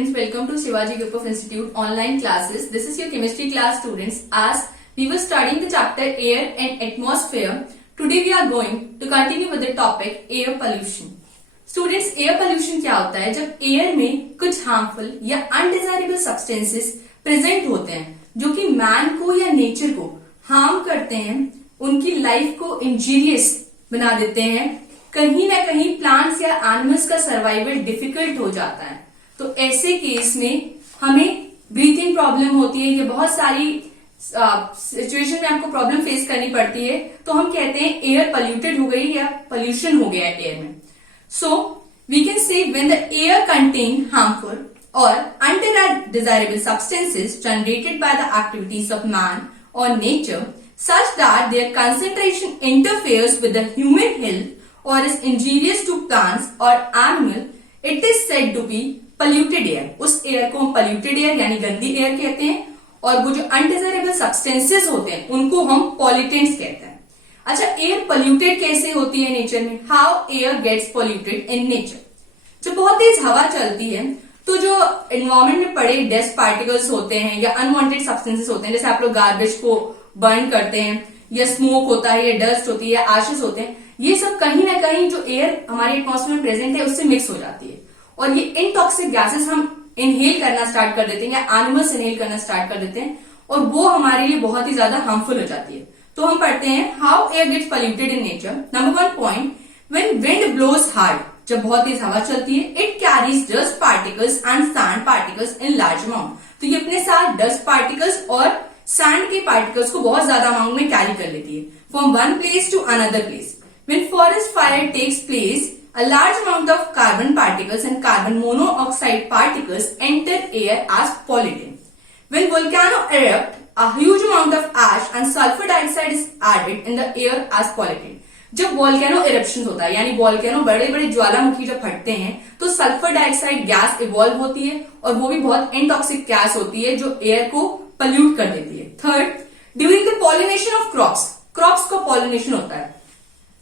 students, welcome to Shivaji Group of Institute online classes. This is your chemistry class students. As we were studying the chapter air and atmosphere, today we are going to continue with the topic air pollution. Students, air pollution क्या होता है? जब air में कुछ harmful या undesirable substances present होते हैं जो कि मैन को या नेचर को हार्म करते हैं, उनकी लाइफ को इंजीरियस बना देते हैं, कहीं ना कहीं प्लांट्स या एनिमल्स का सर्वाइवल डिफिकल्ट हो जाता है, तो ऐसे केस में हमें ब्रीथिंग प्रॉब्लम होती है या बहुत सारी सिचुएशन में आपको प्रॉब्लम फेस करनी पड़ती है, तो हम कहते हैं एयर पोल्यूटेड हो गई या पोल्यूशन हो गया है एयर में. So we can say when the air contain harmful और undesirable substances generated by the activities of man or nature such that their concentration interferes with the human health or is injurious to plants or animal, it is said to be polluted air. उस air को हम polluted air यानी गंदी air कहते हैं, और वो जो undesirable substances होते हैं उनको हम pollutants कहते हैं. अच्छा, एयर polluted कैसे होती है नेचर में? How air gets polluted in nature? जब बहुत तेज हवा चलती है तो जो एनवायरमेंट में पड़े डस्ट पार्टिकल्स होते हैं या अनवांटेड सब्सटेंसेस होते हैं, जैसे आप लोग गार्बेज को बर्न करते हैं या स्मोक होता है या डस्ट होती है या एशेस होते हैं, ये सब कहीं ना कहीं जो एयर हमारे एटमॉस्फेयर में प्रेजेंट है उससे मिक्स हो जाती है और ये इनटॉक्सिक गैसेस हम इनहेल करना स्टार्ट कर देते हैं या एनिमल्स इनहेल करना स्टार्ट कर देते हैं और वो हमारे लिए बहुत ही ज्यादा हार्मफुल हो जाती है. तो हम पढ़ते हैं how air gets polluted in nature. Number 1 point, when wind blows hard, जब बहुत तेज हवा चलती है, it carries dust particles and sand particles in large amount. तो ये अपने साथ डस्ट पार्टिकल्स और सैंड के पार्टिकल्स को बहुत ज्यादा अमाउंट में कैरी कर लेती है from one place to another place. When forest fire takes place, a large amount of carbon particles and carbon monoxide particles enter air as pollutant. When volcano erupt, a huge amount of ash and sulfur dioxide is added in the air as pollutant. जब volcano eruption होता है यानी volcano बड़े बड़े ज्वालामुखी जब फटते हैं तो सल्फर डाइऑक्साइड गैस इवॉल्व होती है और वो भी बहुत इनटॉक्सिक गैस होती है जो एयर को पोल्यूट कर देती है. Third, during the pollination of crops का पॉलिनेशन होता है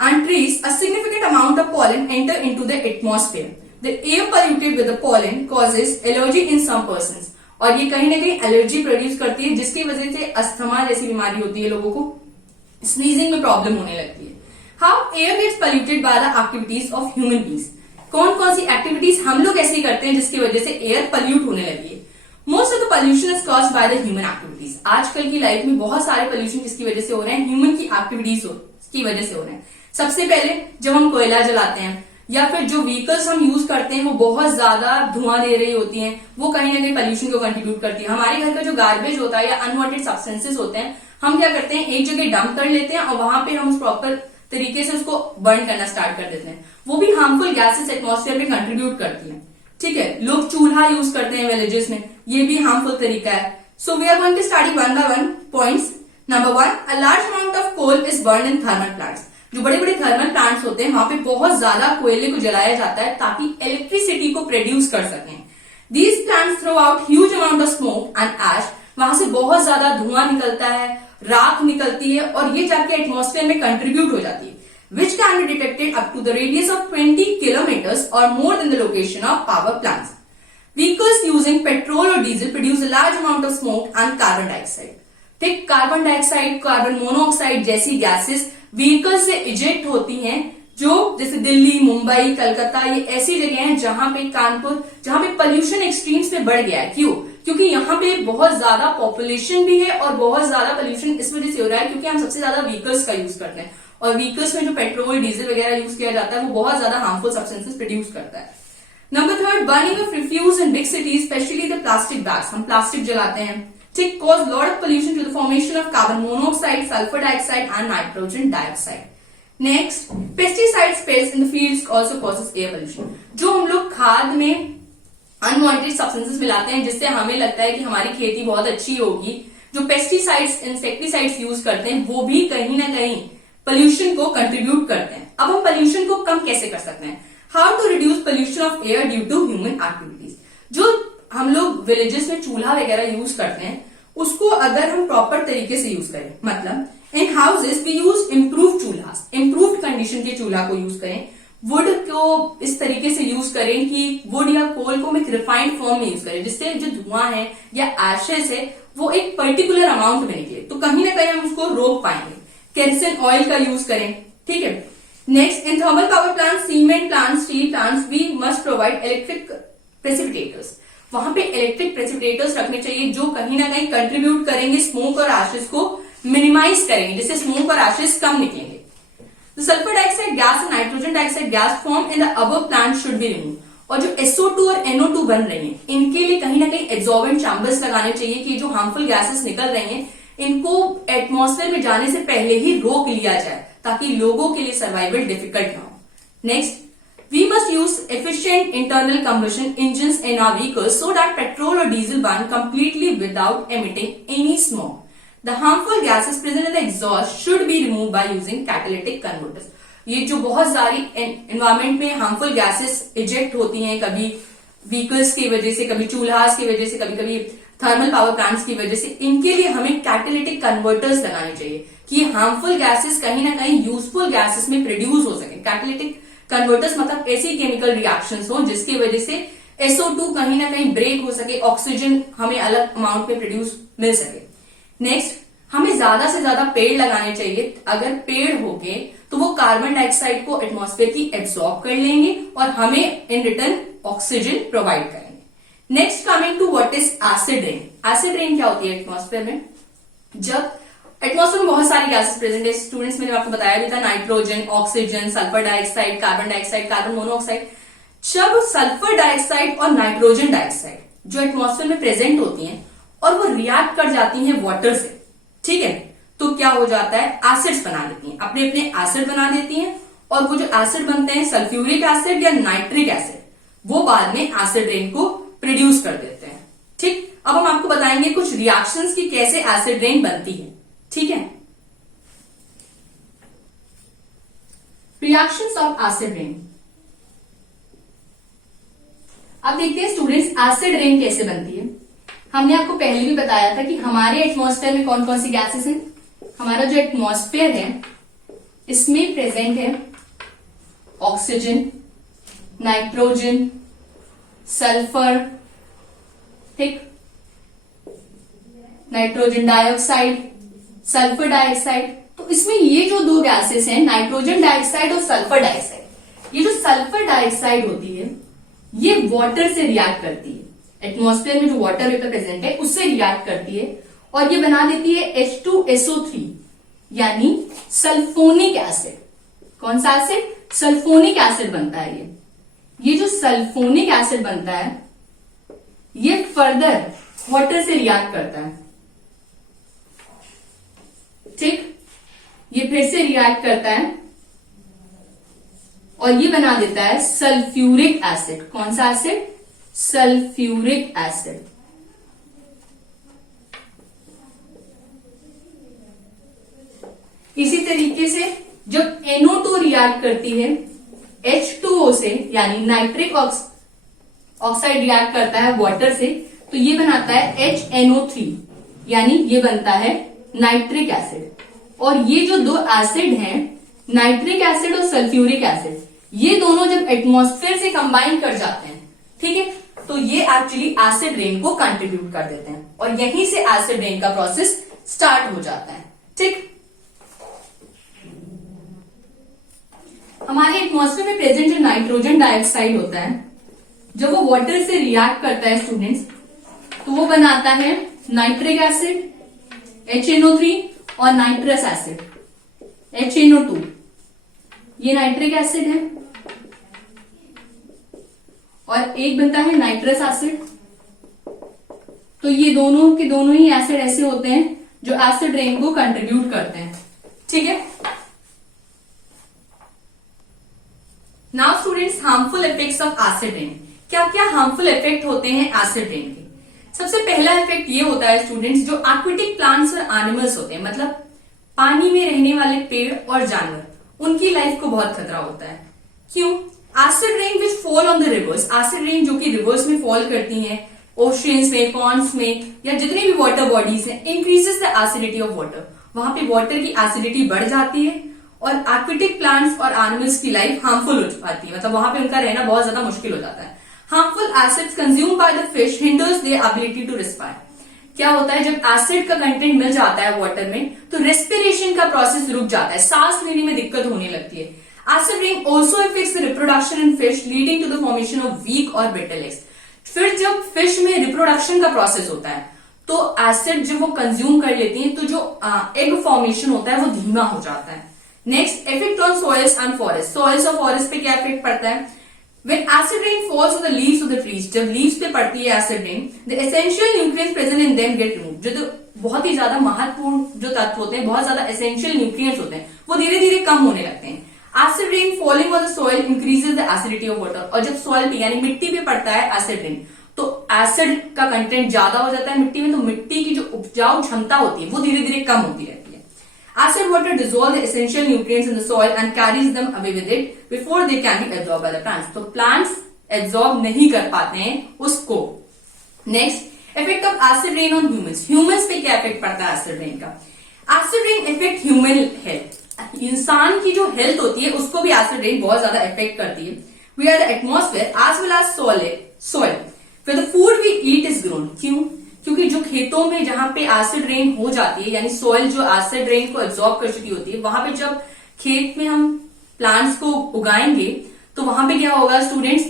and trees, a significant amount of pollen enter into the atmosphere. The air polluted with the pollen causes allergy in some persons. और ये कहीं ना कहीं एलर्जी प्रोड्यूस करती है जिसकी वजह से अस्थमा जैसी बीमारी होती है, लोगों को स्नीजिंग में प्रॉब्लम होने लगती है. How air gets polluted by the activities of human beings. कौन कौन सी एक्टिविटीज हम लोग ऐसी करते हैं जिसकी वजह से एयर पोल्यूट होने लगी है? Most of the pollution is caused by the human activities. आजकल की लाइफ में बहुत सारे पोल्यूशन किसकी वजह से हो रहे हैं? ह्यूमन की एक्टिविटीज की वजह से हो रहे हैं. सबसे पहले जब हम कोयला जलाते हैं या फिर जो व्हीकल्स हम यूज करते हैं वो बहुत ज्यादा धुआं दे रही होती हैं, वो कहीं ना कहीं पोल्यूशन को कंट्रीब्यूट करती है. हमारे घर का जो गार्बेज होता है या अनवांटेड सब्सटेंसेस होते हैं, हम क्या करते हैं, एक जगह डंप कर लेते हैं और वहां पे हम उस प्रॉपर तरीके से उसको बर्न करना स्टार्ट कर देते हैं. वो भी हार्मफुल गैसेस एटमॉस्फेयर में कंट्रीब्यूट करती है. ठीक है, लोग चूल्हा यूज करते हैं विलेजेस में, ये भी हार्मफुल तरीका है. So we are going to study one by one points. Number 1, a large amount of coal is burn in thermal plants. जो बड़े बड़े थर्मल प्लांट्स होते हैं वहां पे बहुत ज्यादा कोयले को जलाया जाता है ताकि इलेक्ट्रिसिटी को प्रोड्यूस कर सकें. These plants throw out huge amount of smoke and ash. वहां से बहुत ज्यादा धुआं निकलता है, राख निकलती है और ये जाके एटमॉस्फेयर में कंट्रीब्यूट हो जाती है, which can be detected up to the radius of 20 kilometres और more than the location of power plants. Vehicles using petrol और diesel produce a large amount of smoke and carbon dioxide. ठीक, carbon dioxide, carbon monoxide जैसी gases vehicle से eject होती हैं, जो जैसे दिल्ली, मुंबई, कलकत्ता, ये ऐसी जगह हैं जहां पे कानपुर, जहां पे पोल्यूशन एक्सट्रीम्स में बढ़ गया है. क्यों? क्योंकि यहाँ पे बहुत ज्यादा पॉपुलेशन भी है और बहुत ज्यादा पोल्यूशन इस वजह से हो रहा है क्योंकि हम सबसे ज्यादा व्हीकल्स का यूज करते हैं और व्हीकल्स में जो पेट्रोल, डीजल वगैरह यूज किया जाता है वो बहुत ज्यादा हार्मफुल सब्सटेंसेस प्रोड्यूस करता है. Number 3, burning of refuge in big cities, specially the plastic bags. हम प्लास्टिक जलाते हैं, ठीक, cause lot of pollution to the formation of carbon monoxide, sulfur dioxide and nitrogen dioxide. Next, pesticide sprays in the fields also causes air pollution. जो हम लोग खाद में unwanted substances मिलाते हैं जिससे हमें लगता है कि हमारी खेती बहुत अच्छी होगी, जो पेस्टिसाइड्स, इंसेक्टिसाइड्स यूज करते हैं वो भी कहीं ना कहीं पोल्यूशन को कंट्रीब्यूट करते हैं. अब हम पोल्यूशन को कम कैसे कर सकते हैं? How to reduce pollution of air due to human activities. जो हम लोग विलेजेस में चूल्हा वगैरह यूज करते हैं उसको अगर हम प्रॉपर तरीके से यूज करें, मतलब in houses we use improve चूल्हा, इम्प्रूव्ड कंडीशन के चूल्हा को यूज करें, वुड को इस तरीके से यूज करें कि वुड या कोल को हम एक रिफाइंड फॉर्म में यूज करें, जिससे जो धुआं है या एशेस है वो एक पर्टिकुलर अमाउंट में निकले, तो कहीं ना कहीं हम उसको रोक पाएंगे। केरोसिन ऑयल का यूज करें, ठीक है। Next, in thermal power plant, cement plant, steel plant, we must provide electric precipitators. वहां पे इलेक्ट्रिक प्रेसिपिटेटर्स रखने चाहिए जो कहीं ना कहीं कंट्रीब्यूट करेंगे स्मोक और एशेस को मिनिमाइज करेंगे, जिससे स्मोक और एशेस कम निकलेंगे। The sulfur dioxide gas and nitrogen dioxide gas formed in the above plant should be removed. और जो SO2 और NO2 बन रही हैं, इनके लिए कहीं ना कहीं एब्जॉर्बेंट चैम्बर्स लगाने चाहिए कि जो हार्मफुल गैसेस निकल रही हैं इनको एटमॉस्फेयर में जाने से पहले ही रोक लिया जाए, ताकि लोगों के लिए सर्वाइवल डिफिकल्ट ना हो। Next, we must use efficient internal combustion engines in our vehicles so that petrol or diesel burn completely without emitting any smoke. The harmful gases present in the exhaust should be removed by using catalytic converters. ये जो बहुत सारी environment में harmful gases eject होती हैं, कभी vehicles की वजह से, कभी चूल्हास की वजह से, कभी कभी थर्मल पावर प्लांट्स की वजह से, इनके लिए हमें कैटालिटिक कन्वर्टर्स लगाने चाहिए कि हार्मफुल गैसेस कहीं ना कहीं यूजफुल गैसेस में प्रोड्यूस हो सके। कैटालिटिक कन्वर्टर्स मतलब ऐसी केमिकल रिएक्शंस हो जिसकी वजह से SO2 कहीं ना कहीं ब्रेक हो सके, ऑक्सीजन हमें अलग अमाउंट में प्रोड्यूस मिल सके। नेक्स्ट, हमें ज्यादा से ज्यादा पेड़ लगाने चाहिए। अगर पेड़ होंगे तो वो कार्बन डाइऑक्साइड को एटमॉस्फेयर की एब्सॉर्ब कर लेंगे और हमें इन रिटर्न ऑक्सीजन प्रोवाइड करेंगे। Next, coming to what is acid rain. Acid rain क्या होती है एटमॉस्फेयर में? जब एटमॉस्फेयर में बहुत सारी गैसेस प्रेजेंट है स्टूडेंट्स, मैंने आपको बताया भी था, nitrogen, oxygen, sulphur dioxide, carbon dioxide, carbon monoxide. जब सल्फर डाइऑक्साइड और नाइट्रोजन डाइऑक्साइड जो एटमॉस्फेयर में प्रेजेंट होती हैं और वो रिएक्ट कर जाती हैं वाटर से, ठीक है, तो क्या हो जाता है, एसिड्स बना देती हैं, अपने अपने एसिड बना देती हैं। और वो जो एसिड बनते हैं सल्फ्यूरिक एसिड या नाइट्रिक एसिड, वो बाद में एसिड रेन को प्रोड्यूस कर देते हैं। ठीक, अब हम आपको बताएंगे कुछ रिएक्शंस की कैसे एसिड रेन बनती है। ठीक है, रिएक्शंस ऑफ एसिड रेन। अब देखते हैं स्टूडेंट्स एसिड रेन कैसे बनती है। हमने आपको पहले भी बताया था कि हमारे एटमॉस्फेयर में कौन कौन सी गैसेस हैं। हमारा जो एटमॉस्फेयर है इसमें प्रेजेंट है ऑक्सीजन, नाइट्रोजन, सल्फर, ठीक, नाइट्रोजन डाइऑक्साइड, सल्फर डाइऑक्साइड। तो इसमें ये जो दो गैसेस हैं, नाइट्रोजन डाइऑक्साइड और सल्फर डाइऑक्साइड, ये जो सल्फर डाइऑक्साइड होती है ये वाटर से रिएक्ट करती है। एटमॉस्फेयर में जो वाटर वेपर प्रेजेंट है उससे रिएक्ट करती है और ये बना देती है H2SO3 यानी सल्फोनिक एसिड। कौन सा एसिड? सल्फोनिक एसिड बनता है ये जो सल्फोनिक एसिड बनता है ये फर्दर वाटर से रिएक्ट करता है। ठीक, ये फिर से रिएक्ट करता है और ये बना देता है सल्फ्यूरिक एसिड। कौन सा एसिड? Sulphuric acid. इसी तरीके से जब NO2 रिएक्ट करती है H2O से यानी नाइट्रिक ऑक्साइड रिएक्ट करता है वाटर से, तो ये बनाता है HNO3 यानी ये बनता है नाइट्रिक एसिड। और ये जो दो एसिड हैं, नाइट्रिक एसिड और सल्फ्यूरिक एसिड, ये दोनों जब एटमॉस्फेयर से कंबाइन कर जाते हैं, ठीक है, तो ये एक्चुअली एसिड रेन को कंट्रीब्यूट कर देते हैं और यहीं से एसिड रेन का प्रोसेस स्टार्ट हो जाता है। ठीक, हमारे एटमॉस्फेयर में प्रेजेंट जो नाइट्रोजन डाइऑक्साइड होता है, जब वो वाटर से रिएक्ट करता है स्टूडेंट्स, तो वो बनाता है नाइट्रिक एसिड HNO3 और नाइट्रस एसिड HNO2। ये नाइट्रिक एसिड है और एक बनता है नाइट्रस एसिड। तो ये दोनों के दोनों ही एसिड ऐसे होते हैं जो एसिड रेन को कंट्रीब्यूट करते हैं। ठीक है, now students, harmful effects of acid rain. क्या क्या हार्मफुल इफेक्ट होते हैं एसिड रेन के? सबसे पहला इफेक्ट ये होता है स्टूडेंट्स, जो एक्वेटिक प्लांट्स और एनिमल्स होते हैं, मतलब पानी में रहने वाले पेड़ और जानवर, उनकी लाइफ को बहुत खतरा होता है। क्यों? Acid rain which fall on the reverse, acid rain जो कि रिवर्स में फॉल करती हैं, ओशियंस में, पॉन्ड्स में या जितनी भी वाटर बॉडीज हैं, increases the acidity of water. वहां पे वाटर की एसिडिटी बढ़ जाती है और एक्वेटिक प्लांट्स और एनिमल्स की लाइफ हार्मफुल हो जाती है, मतलब वहां पे उनका रहना बहुत ज्यादा मुश्किल हो जाता है। Harmful acids consume by the fish hinders their ability to respire. क्या होता है, जब एसिड का कंटेंट मिल जाता है वाटर में तो रेस्पिरेशन का प्रोसेस रुक जाता है, सांस लेने में दिक्कत होने लगती है। Acid rain also affects the reproduction in fish leading to the formation of weak और ब्रिटल एग्स। फिर जब फिश में रिप्रोडक्शन का प्रोसेस होता है तो एसिड जब वो कंज्यूम कर लेती है तो जो एग फॉर्मेशन होता है वो धीमा हो जाता है। Next, effect on soils and forest. Soils और फॉरेस्ट पे क्या इफेक्ट पड़ता है? When acid rain falls on the leaves of the trees, जब लीव्स पे पड़ती है acid rain, the essential nutrients present in them get removed। जो बहुत ही ज्यादा महत्वपूर्ण जो तत्व होते हैं, बहुत ज्यादा एसेंशियल न्यूट्रिएंट्स होते हैं, वो धीरे धीरे कम होने लगते हैं। Acid rain falling on the soil increases the acidity of water. और जब सॉइल पे यानी मिट्टी पे पड़ता है एसिड रेन तो एसिड का कंटेंट ज्यादा हो जाता है मिट्टी में, तो मिट्टी की जो उपजाऊ क्षमता होती है वो धीरे धीरे कम होती रहती है। Acid water dissolves the essential nutrients in the soil and carries them away with it before they can be absorbed by the plants। तो plants absorb नहीं कर पाते हैं उसको। Next, effect of acid rain on humans। Humans पे क्या effect पड़ता है acid rain का? Acid rain affect human health। इंसान की जो health होती है उसको भी acid rain बहुत ज्यादा affect करती है। We are the atmosphere as well as soil where the food we eat is grown। क्यों? क्योंकि जो खेतों में जहां पे एसिड रेन हो जाती है, यानी सॉइल जो एसिड रेन को एब्जॉर्ब कर चुकी होती है, वहां पे जब खेत में हम प्लांट्स को उगाएंगे तो वहां पे क्या होगा स्टूडेंट्स,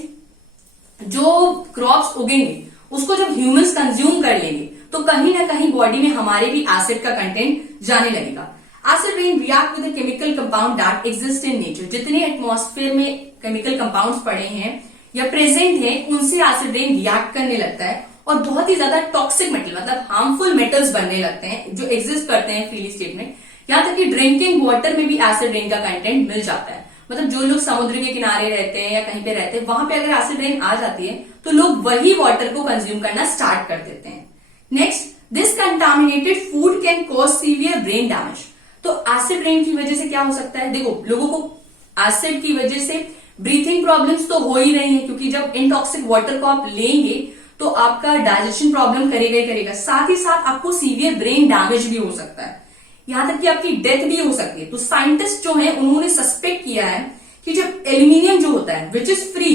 जो क्रॉप्स उगेंगे उसको जब ह्यूमंस कंज्यूम कर लेंगे तो कहीं ना कहीं बॉडी में हमारे भी एसिड का कंटेंट जाने लगेगा। Acid rain react with the chemical compound that exist in nature. जितने एटमॉस्फेयर में केमिकल कंपाउंड्स पड़े हैं या प्रेजेंट हैं उनसे एसिड रेन रिएक्ट करने लगता है और बहुत ही ज्यादा टॉक्सिक मेटल मतलब हार्मफुल मेटल्स बनने लगते हैं जो एग्जिस्ट करते हैं फ्रीली स्टेट में। यहां तक कि ड्रिंकिंग वाटर में भी एसिड रेन का कंटेंट मिल जाता है। मतलब जो लोग समुद्र के किनारे रहते हैं या कहीं पे रहते हैं वहां पे अगर एसिड रेन आ जाती है तो लोग वही वाटर को कंज्यूम करना स्टार्ट कर देते हैं। Next, this contaminated food can cause severe brain damage. तो एसिड रेन की वजह से क्या हो सकता है, देखो लोगों को एसिड की वजह से ब्रीथिंग प्रॉब्लम्स तो हो ही रही है, क्योंकि जब इनटॉक्सिक वाटर को आप लेंगे तो आपका डाइजेशन प्रॉब्लम करेगा ही करेगा, साथ ही साथ आपको सीवियर ब्रेन डैमेज भी हो सकता है, यहां तक कि आपकी डेथ भी हो सकती है। तो साइंटिस्ट जो हैं उन्होंने सस्पेक्ट किया है कि जब एल्यूमिनियम जो होता है विच इज फ्री,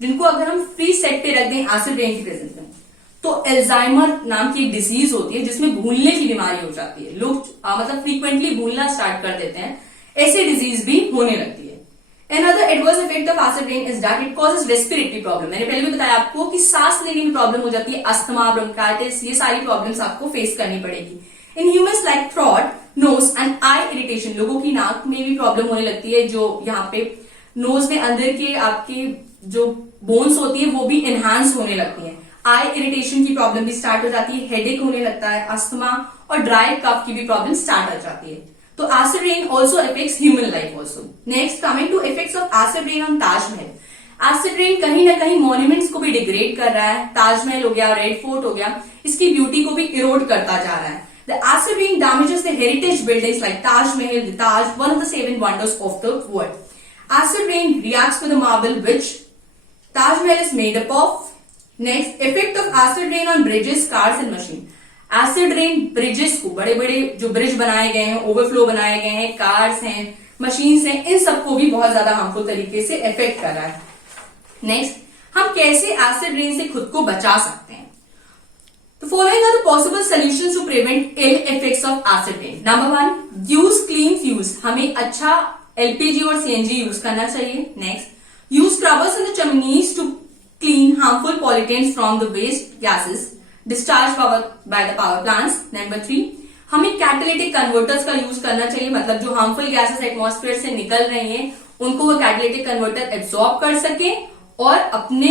जिनको अगर हम फ्री सेट पे रख दें एसिड रेन की प्रेजेंस में, तो एल्जाइमर नाम की एक डिजीज होती है जिसमें भूलने की बीमारी हो जाती है। लोग मतलब फ्रीक्वेंटली भूलना स्टार्ट कर देते हैं, ऐसी डिजीज भी होने लगती है। Another adverse effect of acid rain is that it causes respiratory problem। मैंने पहले भी बताया आपको कि सांस लेने में प्रॉब्लम हो जाती है, अस्थमा, ब्रोंकाइटिस, ये सारी प्रॉब्लम्स आपको फेस करनी पड़ेगी। In humans like throat, nose and eye irritation, लोगों की नाक में भी प्रॉब्लम होने लगती है, जो यहाँ पे नोज में अंदर के आपके जो बोन्स होती है वो भी एनहांस होने लगती है। आई इरिटेशन की प्रॉब्लम भी स्टार्ट हो जाती है, हेडेक होने लगता है, अस्थमा और ड्राई कफ की भी प्रॉब्लम स्टार्ट हो जाती है। तो acid rain also affects human life also. Next, coming to effects of acid rain on Taj Mahal. Acid rain कहीं ना कहीं मॉन्यूमेंट्स को भी डिग्रेड कर रहा है, ताजमहल हो गया, रेड फोर्ट हो गया, इसकी ब्यूटी को भी इरोड करता जा रहा है। The acid rain damages the heritage buildings like Taj Mahal, the Taj, one of the 7 wonders of the world. Acid rain reacts with the marble which Taj Mahal is made up of. Next, effect of acid rain on bridges, cars and machine. Acid rain bridges को, बड़े बड़े जो bridge बनाए गए हैं, overflow बनाए गए हैं, कार्स हैं, मशीन्स हैं, इन सबको भी बहुत ज्यादा हार्मफुल तरीके से इफेक्ट कर रहा है। नेक्स्ट, हम कैसे एसिड रेन से खुद को बचा सकते हैं? तो following are the possible solutions to prevent ill effects of acid rain. Number 1, use clean fuels. हमें अच्छा एलपीजी और सीएनजी यूज करना चाहिए। Next, use scrubbers in the chimneys to clean harmful pollutants from the waste gases discharge by the power plants. Number 3, हमें catalytic converters का use करना चाहिए, मतलब जो हार्मफुल गैसेस एटमॉस्फेयर से निकल रही हैं उनको वो कैटालिटिक कन्वर्टर एब्सॉर्ब कर सके और अपने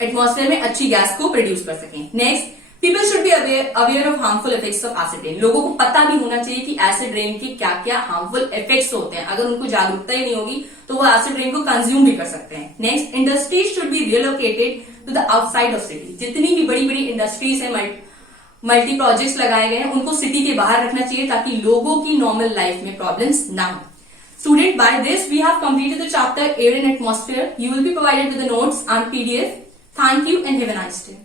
एटमॉस्फेयर में अच्छी गैस को प्रोड्यूस कर सकें। Next, people should be aware of harmful effects of acid rain. लोगों को पता भी होना चाहिए कि एसिड रेन के क्या क्या हार्मफुल इफेक्ट्स होते हैं। अगर उनको जागरूकता ही नहीं होगी तो वो एसिड रेन को कंज्यूम भी कर सकते हैं। Next, industries should be relocated to the outside of city. जितनी भी बड़ी बड़ी इंडस्ट्रीज है, मल्टी प्रोजेक्ट्स लगाए गए हैं, उनको सिटी के बाहर रखना चाहिए ताकि लोगों की नॉर्मल लाइफ में प्रॉब्लम्स ना हो। Student, by this we have completed the chapter Air and Atmosphere. You will be provided with the notes and PDF. Thank you and have a nice day.